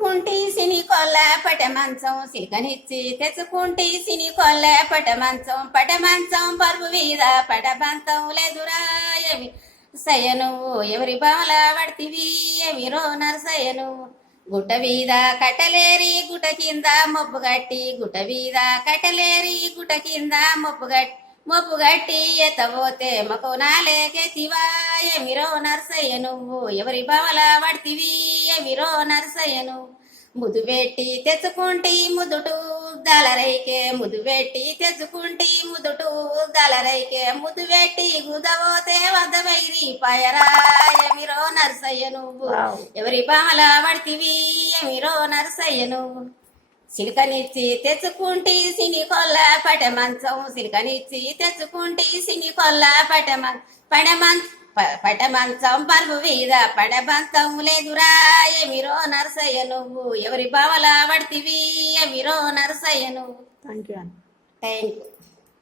తెచ్చుకుంటే సిని కొల్ల పట మంచం సిలికనిచ్చి తెచ్చుకుంటే సిని కొల్ల పట మంచం పరుపు మీద పట బంతం లేదురా ఏమి సయ్యను ఎవరి బావల పడితివి ఏమిరో నరసయ్యను గుట్ట మీద కట్టలేరి గుట్ట కింద మొప్పు గట్టి గుట్ట మీద కట్టలేరి గుట్ట కింద మొప్పు గట్టి ఎత్తబోతే మకోనాలేకెతివా ఎమిరో నర్సయ్య నువ్వు ఎవరి బావల పడితివి ఎమిరో నర్సయ్య నువ్వు ముదు పెట్టి తెచ్చుకుంటి ముదుటు దళరైకే ముదు పెట్టి తెచ్చుకుంటి ముదుటు దళరైకే ముదు పెట్టి గుదబోతే వద్ద వైరి పయరా ఎమిరో నర్సయ్య నువ్వు ఎవరి బావల పడితివి ఎమిరో నర్సయ్య నువ్వు సిలికనిచ్చి తెచ్చుకుంటి సిని కొల్ల పట మంచం సిలికనిచ్చి తెచ్చుకుంటి సిని కొల్ల పట మంచం పరుపు మీద పడబంతం లేదురా ఎమిరో నరసయ్య నువ్వు ఎవరి బావల పడితివి ఎమిరో నరసయ్య నువ్వు థ్యాంక్ యూ. Thank you.